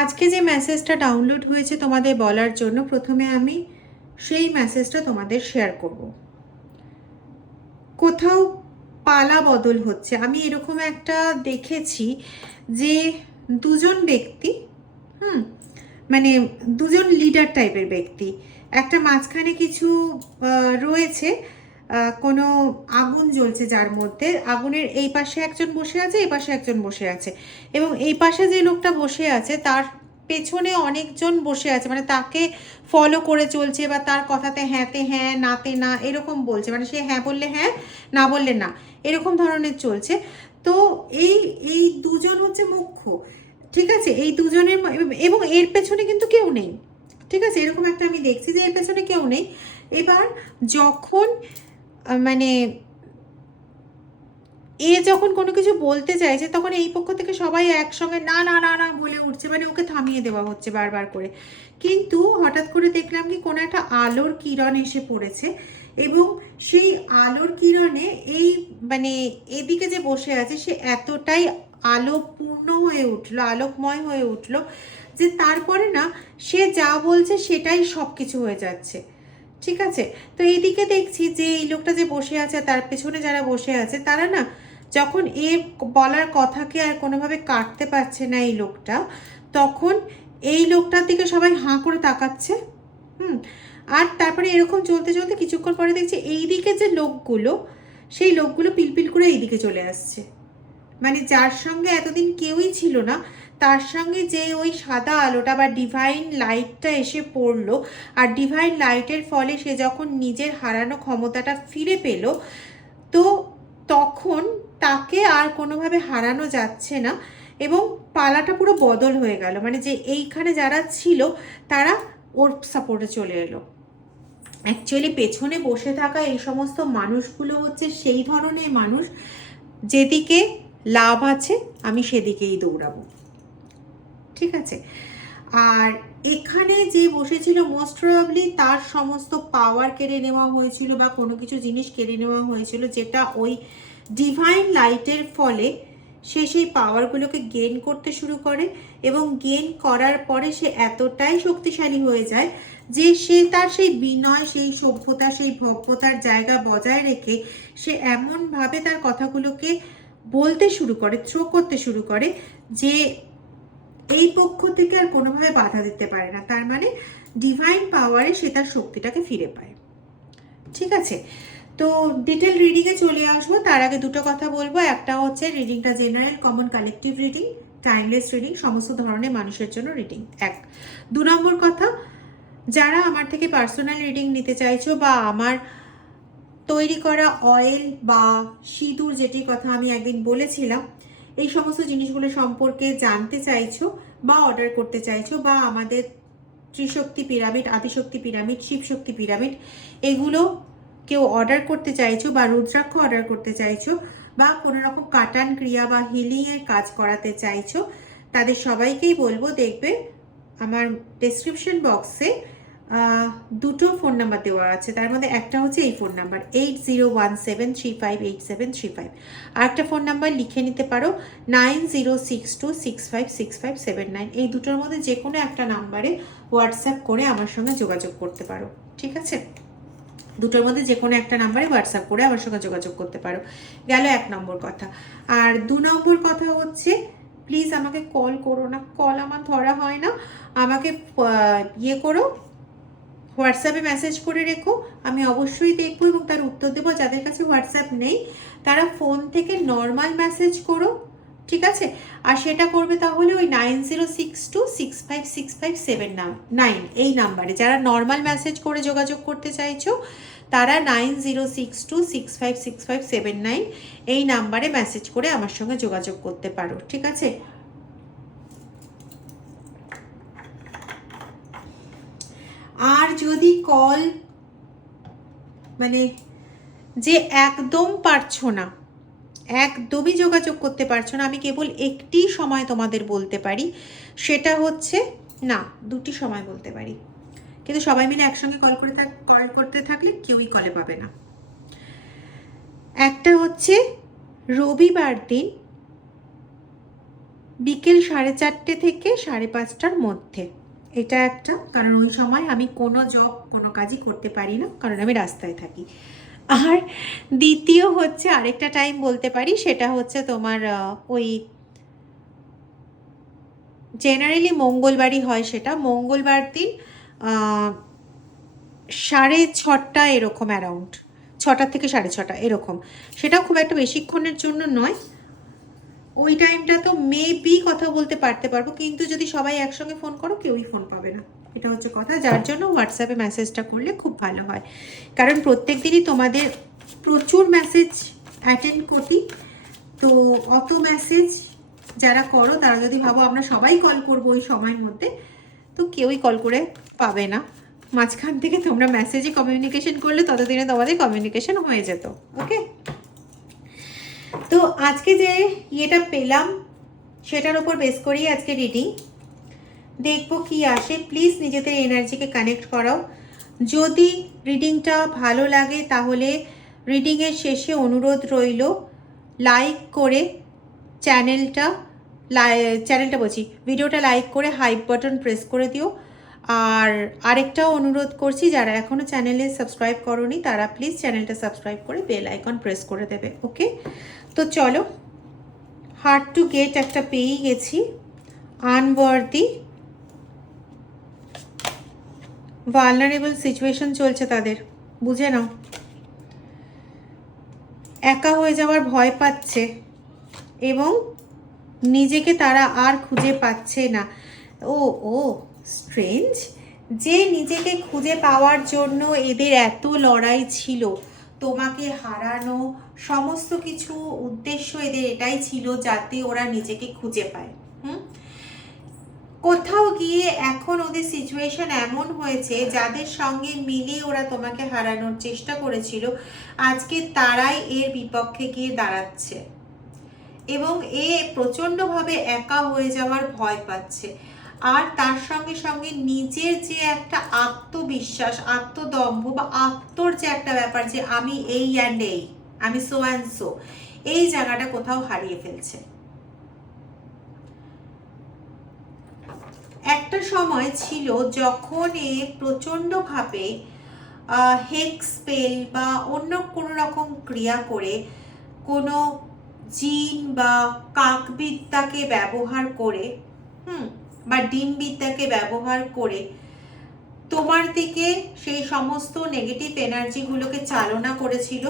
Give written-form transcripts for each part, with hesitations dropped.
আজকে যে মেসেজটা ডাউনলোড হয়েছে তোমাদের বলার জন্য প্রথমে আমি সেই মেসেজটা তোমাদের শেয়ার করব। কোথাও পালা বদল হচ্ছে, আমি এরকম একটা দেখেছি যে দুজন ব্যক্তি, হুম, মানে দুজন লিডার টাইপের ব্যক্তি, একটা মাঝখানে কিছু রয়েছে, কোনো আগুন জ্বলছে, যার মধ্যে আগুনের এই পাশে একজন বসে আছে, এই পাশে একজন বসে আছে, এবং এই পাশে যে লোকটা বসে আছে তার পেছনে অনেকজন বসে আছে, মানে তাকে ফলো করে চলছে বা তার কথাতে হ্যাঁতে হ্যাঁ নাতে না এরকম বলছে, মানে সে হ্যাঁ বললে হ্যাঁ, না বললে না, এরকম ধরনের চলছে। তো এই এই দুজন হচ্ছে মুখ্য, ঠিক আছে, এই দুজনের এবং এর পেছনে কিন্তু কেউ নেই, ঠিক আছে, এরকম একটা আমি দেখছি যে এর পেছনে কেউ নেই। এবার যখন মানে যখন কোনো কিছু বলতে চাইছে তখন এই পক্ষ থেকে সবাই একসঙ্গে না না না না বলে উঠছে, মানে ওকে থামিয়ে দেওয়া হচ্ছে বারবার করে। কিন্তু হঠাৎ করে দেখলাম কি কোনো একটা আলোর কিরণ এসে পড়েছে, এবং সেই আলোর কিরণে এই মানে এদিকে যে বসে আছে সে এতটাই আলোপূর্ণ হয়ে উঠলো, আলোকময় হয়ে উঠলো, যে তারপরে না সে যা বলছে সেটাই সব কিছু হয়ে যাচ্ছে, ঠিক আছে। তো এইদিকে দেখছি যে এই লোকটা যে বসে আছে তার পেছনে যারা বসে আছে তারা না, যখন বলার কথাকে আর কোনোভাবে কাটতে পারছে না এই লোকটা, তখন এই লোকটার দিকে সবাই হাঁ করে তাকাচ্ছে। হুম। আর তারপরে এরকম চলতে চলতে কিছুক্ষণ পরে দেখছি এইদিকে যে লোকগুলো, সেই লোকগুলো পিলপিল করে এইদিকে চলে আসছে, মানে যার সঙ্গে এতদিন কেউই ছিল না তার সঙ্গে যে ওই সাদা আলোটা বা ডিভাইন লাইটটা এসে পড়লো, আর ডিভাইন লাইটের ফলে সে যখন নিজের হারানো ক্ষমতাটা ফিরে পেল, তো তখন তাকে আর কোনোভাবে হারানো যাচ্ছে না, এবং পালাটা পুরো বদল হয়ে গেল, মানে যে এইখানে যারা ছিল তারা ওর সাপোর্টে চলে এলো। অ্যাকচুয়ালি পেছনে বসে থাকা এই সমস্ত মানুষগুলো হচ্ছে সেই ধরনের মানুষ, যেদিকে লাভ আছে আমি সেদিকেই দৌড়াবো, ঠিক আছে। আর এখানে যে বসেছিল মোস্ট প্রবাবলি তার সমস্ত পাওয়ার কেড়ে নেওয়া হয়েছিল বা কোনো কিছু জিনিস কেড়ে নেওয়া হয়েছিল, যেটা ওই ডিভাইন লাইটের ফলে সে সেই পাওয়ারগুলোকে গেন করতে শুরু করে, এবং গেন করার পরে সে এতটাই শক্তিশালী হয়ে যায় যে সে তার সেই বিনয়, সেই সভ্যতা, সেই ভব্যতার জায়গা বজায় রেখে সে এমনভাবে তার কথাগুলোকে বলতে শুরু করে, থ্রো করতে শুরু করে, যে এই পক্ষ থেকে আর কোনোভাবে বাধা দিতে পারে না। তার মানে ডিভাইন পাওয়ারে সে তার শক্তিটাকে ফিরে পায়, ঠিক আছে। তো ডিটেল রিডিংয়ে চলে আসবো, তার আগে দুটো কথা বলবো। একটা হচ্ছে রিডিংটা general common collective reading, timeless reading, সমস্ত ধরনের মানুষের জন্য রিডিং। এক। দু নম্বর কথা, যারা আমার থেকে পার্সোনাল রিডিং নিতে চাইছো বা আমার তৈরি করা অয়েল বা সিঁদুর, যেটির কথা আমি একদিন বলেছিলাম, এই সমস্ত জিনিসগুলো সম্পর্কে জানতে চাইছো বা অর্ডার করতে চাইছো, বা আমাদের ত্রিশক্তি পিরামিড, আদিশক্তি পিরামিড, শিবশক্তি পিরামিড, এগুলো কেউ অর্ডার করতে চাইছো, বা রুদ্রাক্ষ অর্ডার করতে চাইছো, বা কোনো রকম কাটান ক্রিয়া বা হিলিংয়ের কাজ করাতে চাইছো, তাদের সবাইকেই বলবো দেখবে আমার ডেসক্রিপশন বক্সে দুটো ফোন নাম্বার দেওয়া আছে, তার মধ্যে একটা হচ্ছে এই ফোন নাম্বার 8017358735, আর একটা ফোন নাম্বার লিখে নিতে পারো 9062656579। এই দুটোর মধ্যে যে কোনো একটা নাম্বারে হোয়াটসঅ্যাপ করে আমার সঙ্গে যোগাযোগ করতে পারো, ঠিক আছে। দুটোর মধ্যে যে কোনো একটা নাম্বারে হোয়াটসঅ্যাপ করে আমার সঙ্গে যোগাযোগ করতে পারো। গেল এক নম্বর কথা। আর দু নম্বর কথা হচ্ছে, প্লিজ আমাকে কল করো না, কল আমার ধরা হয় না, আমাকে ইয়ে করো, হোয়াটসঅ্যাপে মেসেজ করে রেখো, আমি অবশ্যই দেখবো এবং তার উত্তর দেবো। যাদের কাছে হোয়াটসঅ্যাপ নেই তারা ফোন থেকে নর্মাল মেসেজ করো, ঠিক আছে। আর সেটা করবে তাহলে ওই 9062656579 এই নাম্বারে। যারা নর্মাল মেসেজ করে যোগাযোগ করতে চাইছো তারা 906265656579 এই নাম্বারে মেসেজ করে আমার সঙ্গে যোগাযোগ করতে পারো, ঠিক আছে। আর যদি কল মানে যে একদম পারছো না, একদমই যোগাযোগ করতে পারছো না, আমি কেবল একটি সময় তোমাদের বলতে পারি, সেটা হচ্ছে না, দুটি সময় বলতে পারি, কিন্তু সবাই মিলে একসঙ্গে কল করতে থাকলে কেউই কলে পাবে না। একটা হচ্ছে রবিবার দিন বিকেল 4:30 থেকে 5:30টার মধ্যে। এটা একটা, কারণ ওই সময় আমি কোনো কোনো কাজই করতে পারি না, কারণ আমি রাস্তায় থাকি। আর দ্বিতীয় হচ্ছে আরেকটা টাইম বলতে পারি, সেটা হচ্ছে তোমার ওই জেনারেলি মঙ্গলবারই হয়, সেটা মঙ্গলবার দিন 6:30 এরকম, অ্যারাউন্ড 6টা থেকে 6:30 এরকম। সেটাও খুব একটা বেশিক্ষণের জন্য নয়। ওই টাইমটা তো মেবি কথা বলতে পারবো, কিন্তু যদি সবাই একসঙ্গে ফোন করো কেউই ফোন পাবে না, এটা হচ্ছে কথা। যার জন্য হোয়াটসঅ্যাপে মেসেজটা করলে খুব ভালো হয়, কারণ প্রত্যেক দিনই তোমাদের প্রচুর মেসেজ অ্যাটেন্ড করি। তো অত মেসেজ যারা করো তারা যদি ভাবো আমরা সবাই কল করবো ওই সময়ের মধ্যে, তো কেউই কল করে পাবে না। মাঝখান থেকে তোমরা মেসেজে কমিউনিকেশন করলে ততদিনে তোমাদের কমিউনিকেশন হয়ে যেত। ওকে, তো আজকে যে ইয়েটা পেলাম সেটার উপর বেস করেই আজকে রিডিং দেখবো কি আসে। প্লিজ নিজেদের এনার্জিকে কানেক্ট করাও। যদি রিডিংটা ভালো লাগে তাহলে রিডিংয়ের শেষে অনুরোধ রইল লাইক করে চ্যানেলটা বলছি ভিডিওটা লাইক করে হাইপ বাটন প্রেস করে দিও। আর আরেকটাও অনুরোধ করছি, যারা এখনও চ্যানেলে সাবস্ক্রাইব করোনি তারা প্লিজ চ্যানেলটা সাবস্ক্রাইব করে বেল আইকন প্রেস করে দেবে। ওকে, তো চলো, হার্ড টু গেট একটা পেয়েই গেছি। আনওয়ার্দি, ভালনারেবল সিচুয়েশন চলছে তাদের, বুঝে নাও। একা হয়ে যাওয়ার ভয় পাচ্ছে এবং নিজেকে তারা আর খুঁজে পাচ্ছে না। ও স্ট্রেঞ্জ, যে নিজেকে খুঁজে পাওয়ার জন্য এদের এত লড়াই ছিল, তোমাকে হারানো, সমস্ত কিছু উদ্দেশ্য এদের এটাই ছিল যাতে ওরা নিজেকে খুঁজে পায়। কোথাও গিয়ে এখন ওদের সিচুয়েশন এমন হয়েছে, যাদের সঙ্গে মিলে ওরা তোমাকে হারানোর চেষ্টা করেছিল, আজকে তারাই এর বিপক্ষে গিয়ে দাঁড়াচ্ছে এবং এ প্রচণ্ডভাবে একা হয়ে যাওয়ার ভয় পাচ্ছে। আর তার সঙ্গে সঙ্গে নিজের যে একটা আত্মবিশ্বাস, আত্মদম্ভ বা আত্মর যে একটা ব্যাপার যে আমি এই অ্যান্ড এই, আমি সো অ্যান্ড সো, এই জায়গাটা কোথাও হারিয়ে ফেলছে। একটা সময় ছিল যখন এ প্রচণ্ডভাবে হেক্স স্পেল বা অন্য কোনো রকম ক্রিয়া করে, কোনো জিন বা কাকবিদ্যাকে ব্যবহার করে, বা ডিমবিদ্যাকে ব্যবহার করে তোমার দিকে সেই সমস্ত নেগেটিভ এনার্জিগুলোকে চালনা করেছিল,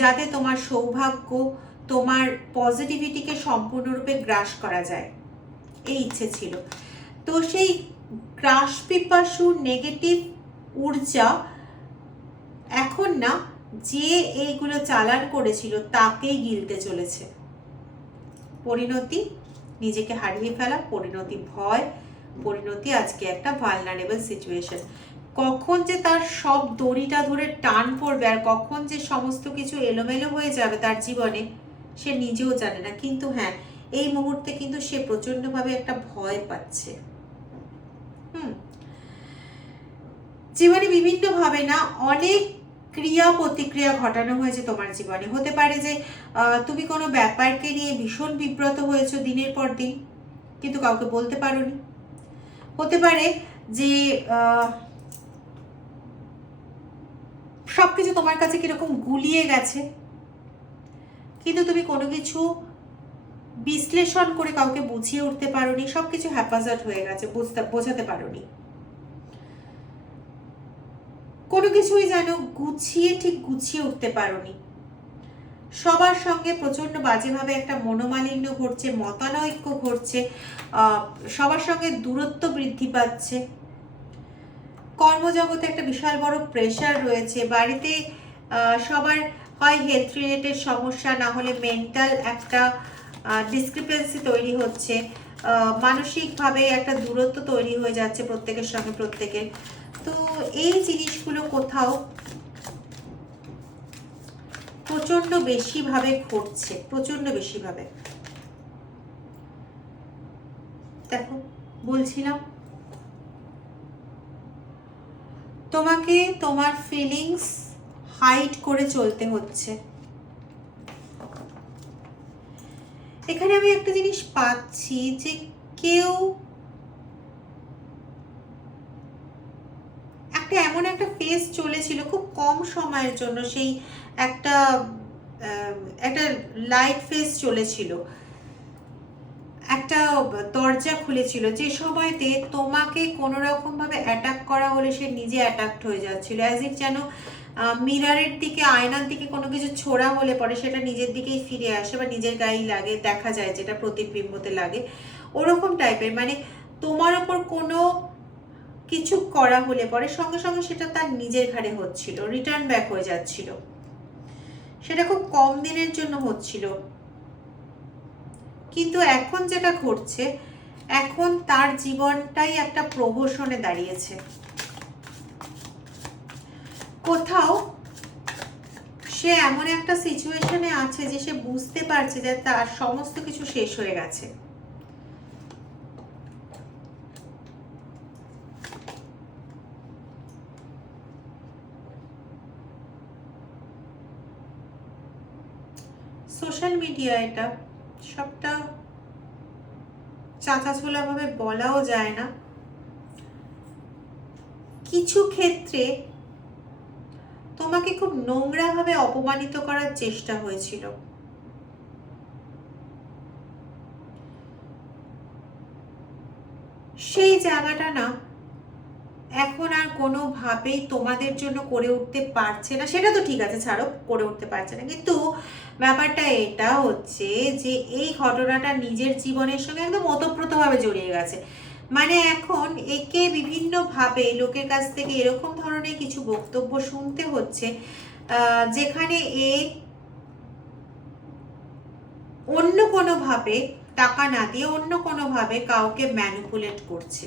যাতে তোমার সৌভাগ্য, তোমার পজিটিভিটিকে সম্পূর্ণরূপে গ্রাস করা যায়, এই ইচ্ছে ছিল। তো সেই গ্রাস পিপাসু নেগেটিভ ঊর্জা এখন না, যে এইগুলো চালান করেছিল তাকেই গিলতে চলেছে। পরিণতি নিজেকে হারিয়ে ফেলা, পরিণতি ভয়, পরিণতি আজকে একটা ভালনারেবল সিচুয়েশন। কখন যে তার সব দড়িটা ধরে টান পড়বে আর কখন যে সমস্ত কিছু এলোমেলো হয়ে যাবে তার জীবনে, সে নিজেও জানে না। কিন্তু হ্যাঁ, এই মুহূর্তে কিন্তু সে প্রচন্ডভাবে একটা ভয় পাচ্ছে। জীবনে বিভিন্নভাবে না অনেক ক্রিয়া প্রতিক্রিয়া ঘটানো হয়েছে তোমার জীবনে। হতে পারে যে তুমি কোনো ব্যাপারকে নিয়ে ভীষণ বিব্রত হয়েছো দিনের পর দিন, কিন্তু কাউকে বলতে পারোনি। হতে পারে যে সবকিছু তোমার কাছে কিরকম গুলিয়ে গেছে, কিন্তু তুমি কোনো কিছু বিশ্লেষণ করে কাউকে বুঝিয়ে উঠতে পারোনি, সবকিছু হ্যাপাজার্ড হয়ে গেছে, বোঝাতে পারোনি। কোনো কিছুই যেন ঠিক গুছিয়ে উঠতে পারোনি। সবার সঙ্গে প্রচন্ড বাজেভাবে একটা মনোমালিন্য ঘটছে, মতানৈক্য ঘটছে, সবার সঙ্গে দূরত্ব বৃদ্ধি পাচ্ছে। কর্মজগতে একটা বিশাল বড় প্রেশার রয়েছে। বাড়িতে সবার হয় হেলথ রিলেটেড সমস্যা, না হলে মেন্টাল একটা ডিসক্রিপেন্সি তৈরি হচ্ছে, মানসিকভাবে একটা দূরত্ব তৈরি হয়ে যাচ্ছে প্রত্যেকের সঙ্গে প্রত্যেকের। তো এই জিনিসগুলো কোথাও প্রচন্ড বেশিভাবে ঘটছে, প্রচন্ড বেশিভাবে। দেখো, বলছিলাম তোমাকে তোমার ফিলিংস হাইড করে চলতে হচ্ছে। এখানে আমি একটা জিনিস পাচ্ছি যে কেউ একটা এমন একটা ফেজ চলেছিল খুব কম সময়ের জন্য, সেই একটা একটা লাইট ফেজ চলেছিল, একটা দরজা খুলেছিল যে সময়তে তোমাকে কোনো রকম ভাবে অ্যাটাক করা হলে সে নিজে অ্যাটাকড হয়ে যাচ্ছিল, অ্যাজ ইট যেন মিরারের দিকে, আয়নার দিকে কোনো কিছু ছোড়া হলে পরে সেটা নিজের দিকেই ফিরে আসে বা নিজের গায়েই লাগে, দেখা যায় যেটা প্রতিবিম্বতে লাগে, ওরকম টাইপের। মানে তোমার ওপর কোনো কিছু করা হলে পরে সঙ্গে সঙ্গে সেটা তার নিজের ঘাড়ে হচ্ছিল, রিটার্ন ব্যাক হয়ে যাচ্ছিল, সেটা খুব কম দিনের জন্য হচ্ছিল। কিন্তু এখন যেটা ঘটছে, এখন তার জীবনটাই একটা প্রহসনে দাঁড়িয়েছে। কোথাও সে এমন একটা সিচুয়েশনে আছে যে সে বুঝতে পারছে যে তার সমস্ত কিছু শেষ হয়ে গেছে। সোশ্যাল মিডিয়া এটা সবটা চাঁচাছোলা ভাবে বলাও যায় না। কিছু ক্ষেত্রে তোমাকে খুব নোংরা ভাবে অপমানিত করার চেষ্টা হয়েছিল। সেই জায়গাটা না এখন আর কোনোভাবেই তোমাদের জন্য করে উঠতে পারছে না। সেটা তো ঠিক আছে, ছাড়ো, করে উঠতে পারছে না, কিন্তু ব্যাপারটা এটা হচ্ছে যে এই ঘটনাটা নিজের জীবনের সঙ্গে একদম ওতপ্রোতভাবে জড়িয়ে গেছে। মানে এখন একে বিভিন্নভাবে লোকের কাছ থেকে এরকম ধরনের কিছু বক্তব্য শুনতে হচ্ছে যেখানে এ অন্য কোনোভাবে টাকা না দিয়ে অন্য কোনোভাবে কাউকে ম্যানিপুলেট করছে।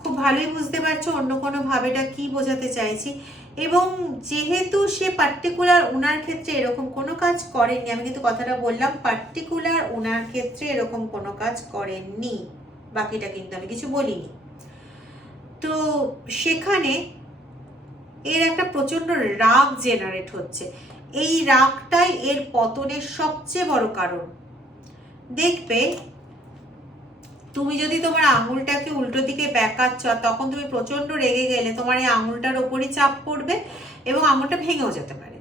খুব ভালোই বুঝতে পারছো অন্য কোনো ভাবেটা কি বোঝাতে চাইছি। এবং যেহেতু সে পার্টিকুলার ওনার ক্ষেত্রে এরকম কোনো কাজ করেননি, আমি কিন্তু কথাটা বললাম পার্টিকুলার ওনার ক্ষেত্রে এরকম কোনো কাজ করেননি, বাকিটা কিন্তু আমি কিছু বলিনি। তো সেখানে এর একটা প্রচন্ড রাগ জেনারেট হচ্ছে। এই রাগটাই এর পতনের সবচেয়ে বড় কারণ। দেখবে তুমি যদি তোমার আঙুলটাকে উল্টো দিকে বেঁকাচ্ছ, তখন তুমি প্রচন্ড রেগে গেলে তোমার এই আঙুলটার ওপরই চাপ পড়বে এবং আঙুলটা ভেঙেও যেতে পারে,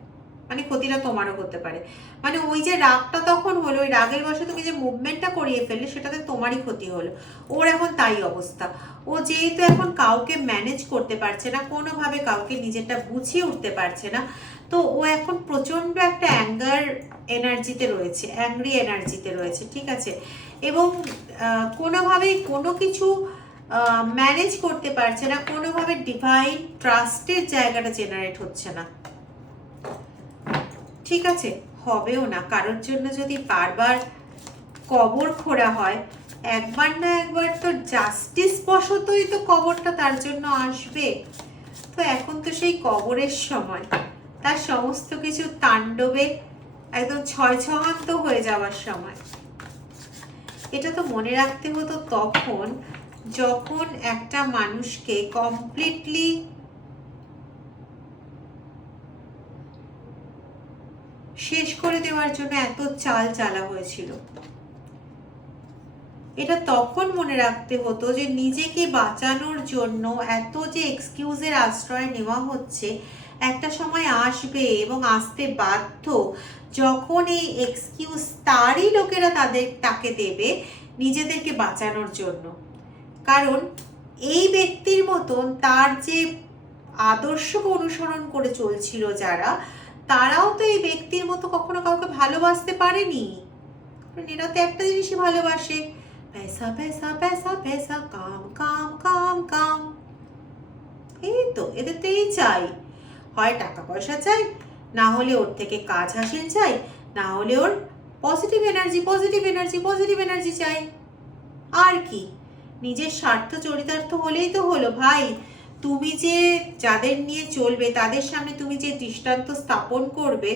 মানে ক্ষতিটা তোমারও হতে পারে। মানে ওই যে রাগটা তখন হলো, ওই রাগের বশে তুমি যে মুভমেন্টটা করিয়ে ফেললে সেটাতে তোমারই ক্ষতি হলো। ওর এখন তাই অবস্থা। ও যেহেতু এখন কাউকে ম্যানেজ করতে পারছে না, কোনোভাবে কাউকে নিজেরটা বুঝিয়ে উঠতে পারছে না, তো ও এখন প্রচন্ড একটা অ্যাঙ্গার এনার্জিতে রয়েছে, অ্যাংরি এনার্জিতে রয়েছে, ঠিক আছে। এবং কোনোভাবেই কোনো কিছু ম্যানেজ করতে পারছে না, কোনোভাবে ডিভাইন ট্রাস্টের জায়গাটা জেনারেট হচ্ছে না, ঠিক আছে, হবেও না। কারোর জন্য যদি বারবার কবর খোঁড়া হয়, একবার না একবার তো জাস্টিস বশতই তো কবরটা তার জন্য আসবে। তো এখন তো সেই কবরের সময়, তার সমস্ত কিছু তাণ্ডবে একদম ছয়ছহান্ত হয়ে যাওয়ার সময়। এটা তো মনে রাখতে হতো তখন যখন একটা মানুষকে কমপ্লিটলি শেষ করে দেওয়ার জন্য এত চাল চালা হয়েছিল। এটা তখন মনে রাখতে হতো যে নিজেকে বাঁচানোর জন্য এত যে এক্সকিউজের আশ্রয় নেওয়া হচ্ছে, একটা সময় আসবে এবং আসতে বাধ্য যখন এই এক্সকিউজ তারই লোকেরা তাকে দেবে নিজেদেরকে বাঁচানোর জন্য। কারণ এই ব্যক্তির মতন তার যে আদর্শকে অনুসরণ করে চলছিল যারা, তারাও তো এই ব্যক্তির মতো কখনো কাউকে ভালোবাসতে পারেনি। এরা তো একটা জিনিসই ভালোবাসে, पैसा पैसा पैसा पैसा, काम काम काम काम। এই তো এদের তো এই চাই, হয় টাকা পয়সা চাই, না হলে ওর থেকে কাজ হাসিল চাই, না হলে ওর positive energy positive energy positive energy চাই। আর কি, নিজের স্বার্থ চরিতার্থ হলেই তো হলো। ভাই, তুমি যে যাদের নিয়ে চলবে তাদের সামনে তুমি যে দৃষ্টান্ত স্থাপন করবে,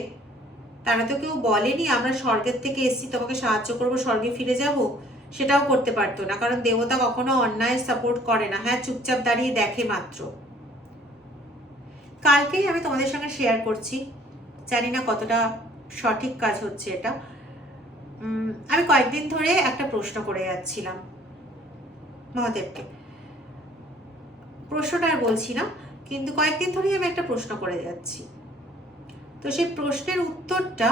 তারা তো কেউ বলেনি আমরা স্বর্গের থেকে এসেছি তোমাকে সাহায্য করবো, স্বর্গে ফিরে যাব। সেটাও করতে পারতো না, কারণ দেবতা কখনো অন্যায় সাপোর্ট করে না, হ্যাঁ চুপচাপ দাঁড়িয়ে দেখে মাত্র। কালকেই আমি তোমাদের সঙ্গে শেয়ার করছি, জানি না কতটা সঠিক কাজ হচ্ছে এটা। আমি কয়েকদিন ধরে একটা প্রশ্ন করে যাচ্ছিলাম মহাদেবকে, প্রশ্নটা আর বলছি না, কিন্তু কয়েকদিন ধরেই আমি একটা প্রশ্ন করে যাচ্ছি। তো সেই প্রশ্নের উত্তরটা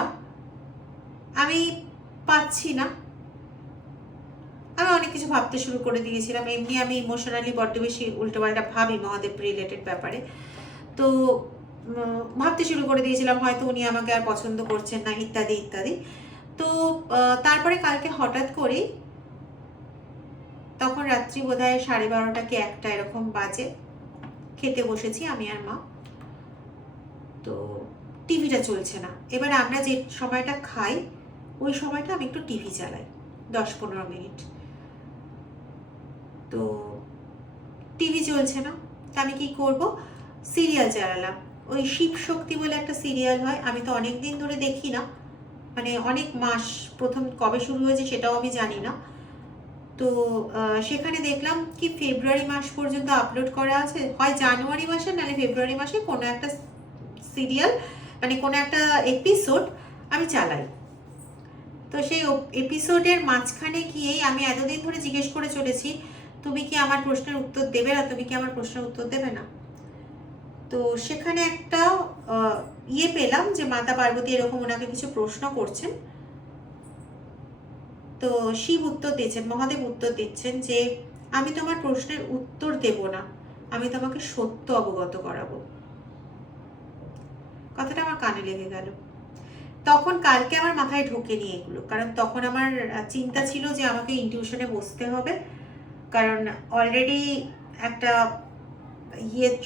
আমি পাচ্ছি না। আমি অনেক কিছু ভাবতে শুরু করে দিয়েছিলাম, এমনি আমি ইমোশনালি বড্ড বেশি উল্টোপাল্টা ভাবি মহাদেব রিলেটেড ব্যাপারে। তো ভাবতে শুরু করে দিয়েছিলাম হয়তো উনি আমাকে আর পছন্দ করছেন না, ইত্যাদি ইত্যাদি। তো তারপরে কালকে হঠাৎ করেই, তখন রাত্রি বোধহয় 12:30 কি 1টা এরকম বাজে, খেতে বসেছি আমি আর মা। তো টিভিটা চলছে না। এবার আমরা যে সময়টা খাই ওই সময়টা আমি একটু টিভি চালাই 10-15 মিনিট। তো টিভি চলছে না, তা আমি কি করব, সিরিয়াল চালালাম। ওই শিব শক্তি বলে একটা সিরিয়াল হয়, আমি তো অনেক দিন ধরে দেখি না, মানে অনেক মাস, প্রথম কবে শুরু হয়েছে সেটাও আমি জানি না। তো সেখানে দেখলাম কি ফেব্রুয়ারি মাস পর্যন্ত আপলোড করা আছে, হয় জানুয়ারি মাসে নাহলে ফেব্রুয়ারি মাসে কোনো একটা সিরিয়াল, মানে কোনো একটা এপিসোড আমি চালাই। তো সেই এপিসোডের মাঝখানে গিয়েই আমি এতদিন ধরে জিজ্ঞেস করে চলেছি, তুমি কি আমার প্রশ্নের উত্তর দেবে না, তুমি কি আমার প্রশ্নের উত্তর দেবে না। তো সেখানে একটা পেলাম যে মাতা পার্বতী এরকম ওনাকে কিছু প্রশ্ন করছেন। তো শিব উত্তর দিচ্ছেন, মহাদেব উত্তর দিচ্ছেন যে আমি তোমার প্রশ্নের উত্তর দেব না, আমি তোমাকে সত্য অবগত করাবো। কথাটা আমার কানে লেগে গেল। তখন কালকে আমার মাথায় ঢোকেনি এগুলো, কারণ তখন আমার চিন্তা ছিল যে আমাকে ইনটিউশনে বসতে হবে, কারণ অলরেডি একটা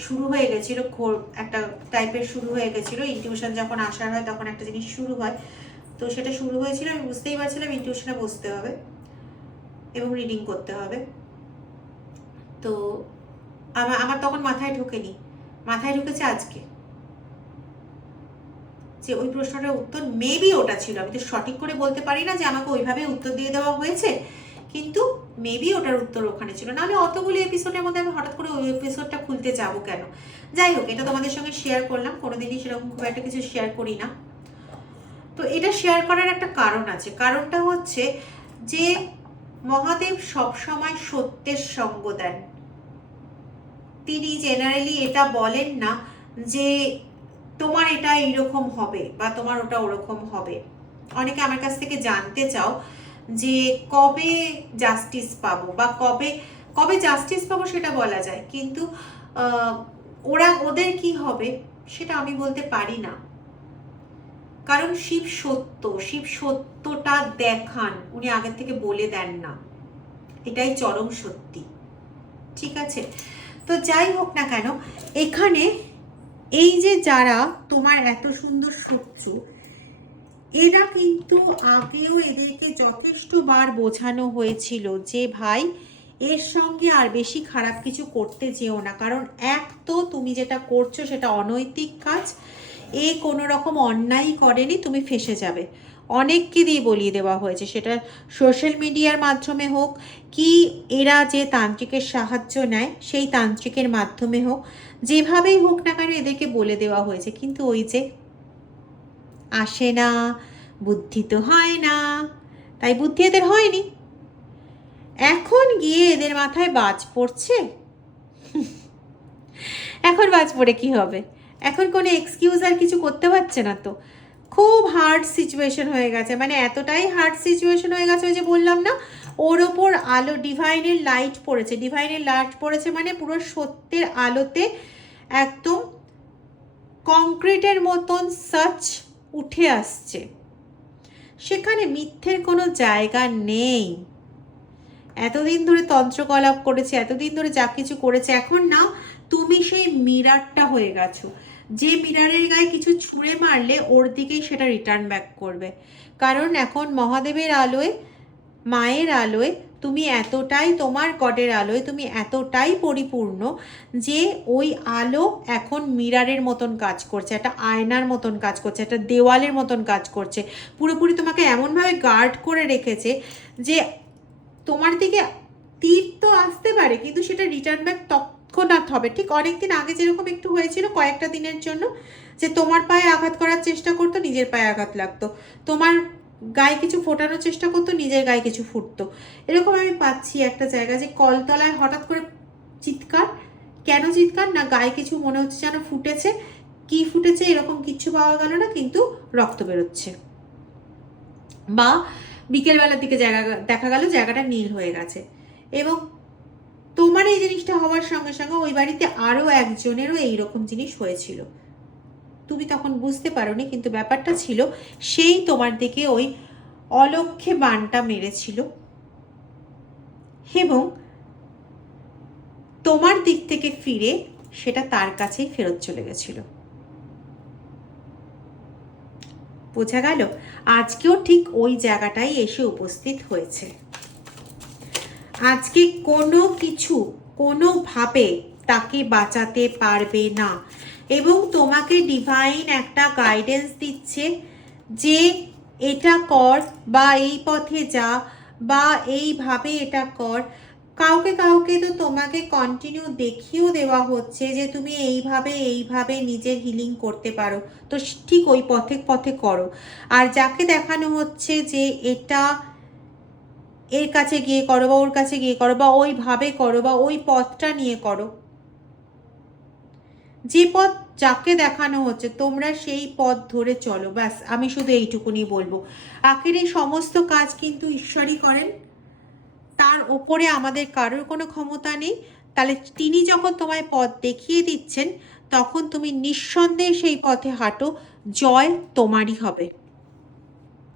শুরু হয়ে গেছিল, একটা টাইপের শুরু হয়ে গেছিল। ইনটিউশন যখন আসার হয় তখন একটা জিনিস শুরু হয়, তো সেটা শুরু হয়েছিল, আমি বুঝতেই পারছিলাম ইনটিউশনে বসতে হবে এবং রিডিং করতে হবে। তো আমার তখন মাথায় ঢোকেনি, মাথায় ঢুকেছে আজকে, যে ওই প্রশ্নটার উত্তর মেবি ওটা ছিল। আমি তো সঠিক করে বলতে পারি না যে আমাকে ওইভাবে উত্তর দিয়ে দেওয়া হয়েছে, কিন্তু মেবি ওটার উত্তর ওখানে ছিল। নাহলে অতগুলো এপিসোডের মধ্যে আমি হঠাৎ করে ওই এপিসোডটা খুলতে যাবো কেন। যাই হোক, এটা তোমাদের সঙ্গে শেয়ার করলাম, কোনোদিনই সেরকম খুব একটা কিছু শেয়ার করি না। তো এটা শেয়ার করার একটা কারণ আছে, কারণটা হচ্ছে যে মহাদেব সবসময় সত্যের সঙ্গ দেন। তিনি জেনারেলি এটা বলেন না যে তোমার এটা এইরকম হবে বা তোমার ওটা ওরকম হবে। অনেকে আমার কাছ থেকে জানতে চাও যে কবে জাস্টিস পাবো বা কবে কবে জাস্টিস পাবো সেটা বলা যায়, কিন্তু ওদের কি হবে সেটা আমি বলতে পারি না, কারণ শিব সত্য, শিব সত্যটা দেখান, উনি আগের থেকে বলে দেন না, এটাই চরম সত্যি। ঠিক আছে, তো যাই হোক না কেন, এখানে এই যে যারা তোমার এত সুন্দর শত্রু, এরা কিন্তু আগেও এদেরকে যথেষ্ট বার বোঝানো হয়েছিল যে ভাই এর সঙ্গে আর বেশি খারাপ কিছু করতে যেও না, কারণ এক তো তুমি যেটা করছো সেটা অনৈতিক কাজ, এ কোনো রকম অন্যায় করেনি, তুমি ফেঁসে যাবে। অনেককে দিয়ে বলিয়ে দেওয়া হয়েছে, সেটা সোশ্যাল মিডিয়ার মাধ্যমে হোক কি এরা যে তান্ত্রিকের সাহায্য নেয় সেই তান্ত্রিকের মাধ্যমে হোক, যেভাবেই হোক না কেন এদেরকে বলে দেওয়া হয়েছে, কিন্তু ওই যে আসে না, বুদ্ধি তো হয় না, তাই বুদ্ধি এদের হয়নি। এখন গিয়ে এদের মাথায় বাজ পড়ছে। এখন বাজ পড়ে কি হবে, এখন কোনো এক্সকিউজ আর কিছু করতে পারছে না। তো খুব হার্ড সিচুয়েশন হয়ে গেছে, মানে এতটাই হার্ড সিচুয়েশন হয়ে গেছে, ওই যে বললাম না, ওর ওপর আলো ডিভাইনের লাইট পড়েছে, ডিভাইনের লাইট পড়েছে মানে পুরো সত্যের আলোতে একদম কংক্রিটের মতন সাচ উঠে আসছে, সেখানে মিথ্যের কোনো জায়গা নেই। এতদিন ধরে তন্ত্রকলাপ করেছে, এতদিন ধরে যা কিছু করেছে, এখন না তুমি সেই মিরারটা হয়ে গেছো, যে মিরারের গায়ে কিছু ছুঁড়ে মারলে ওর দিকেই সেটা রিটার্ন ব্যাক করবে। কারণ এখন মহাদেবের আলোয়, মায়ের আলোয় তুমি এতটাই, তোমার গডের আলোয় তুমি এতটাই পরিপূর্ণ যে ওই আলো এখন মিরারের মতন কাজ করছে, একটা আয়নার মতন কাজ করছে, একটা দেওয়ালের মতন কাজ করছে, পুরোপুরি তোমাকে এমনভাবে গার্ড করে রেখেছে যে তোমার দিকে তীর তো আসতে পারে কিন্তু সেটা রিটার্ন ব্যাক তৎক্ষণাৎ হবে। ঠিক অনেকদিন আগে যেরকম একটু হয়েছিল কয়েকটা দিনের জন্য, যে তোমার পায়ে আঘাত করার চেষ্টা করতো, নিজের পায়ে আঘাত লাগতো, তোমার গায়ে কিছু ফোটানোর চেষ্টা করতো, নিজের গায়ে কিছু ফুটতো। এরকম আমি পাচ্ছি একটা জায়গা যে কলতলায় হঠাৎ করে চিৎকার। কেন চিৎকার? না গায়ে কিছু মনে হচ্ছে যেন ফুটেছে, কি ফুটেছে এরকম কিচ্ছু পাওয়া গেল না, কিন্তু রক্ত বেরোচ্ছে। বা বিকেলবেলার দিকে জায়গা দেখা গেল জায়গাটা নীল হয়ে গেছে। এবং তোমার এই জিনিসটা হওয়ার সঙ্গে সঙ্গে ওই বাড়িতে আরও একজনেরও এইরকম জিনিস হয়েছিল। তুমি তখন বুঝতে পারোনি, কিন্তু ব্যাপারটা ছিল সেই তোমার দিকে ওই অলক্ষ্যে বানটা মেরেছিল এবং তোমার দিক থেকে ফিরে সেটা তার কাছেই ফেরত চলে গেছিল। বোঝা গেল? আজকেও ঠিক ওই জায়গাটাই এসে উপস্থিত হয়েছে। আজকে কোনো কিছু কোনোভাবে তাকে বাঁচাতে পারবে না, এবং তোমাকে ডিভাইন একটা গাইডেন্স দিচ্ছে যে এটা কর, বা এই পথে যা, বা এইভাবে এটা কর। কাউকে কাউকে তো তোমাকে কন্টিনিউ দেখিয়েও দেওয়া হচ্ছে যে তুমি এইভাবে নিজের হিলিং করতে পারো, তো ঠিক ওই পথে পথে করো। আর যাকে দেখানো হচ্ছে যে এটা এর কাছে গিয়ে করো, বা ওর কাছে গিয়ে করো, বা ওইভাবে করো, বা ওই পথটা নিয়ে করো, যে পথ যাকে দেখানো হচ্ছে তোমরা সেই পথ ধরে চলো। ব্যাস, আমি শুধু এইটুকুনি বলবো। আখের এই সমস্ত কাজ কিন্তু ঈশ্বরই করেন, তার ওপরে আমাদের কারোর কোনো ক্ষমতা নেই। তাহলে তিনি যখন তোমায় পথ দেখিয়ে দিচ্ছেন, তখন তুমি নিঃসন্দেহে সেই পথে হাঁটো, জয় তোমারই হবে।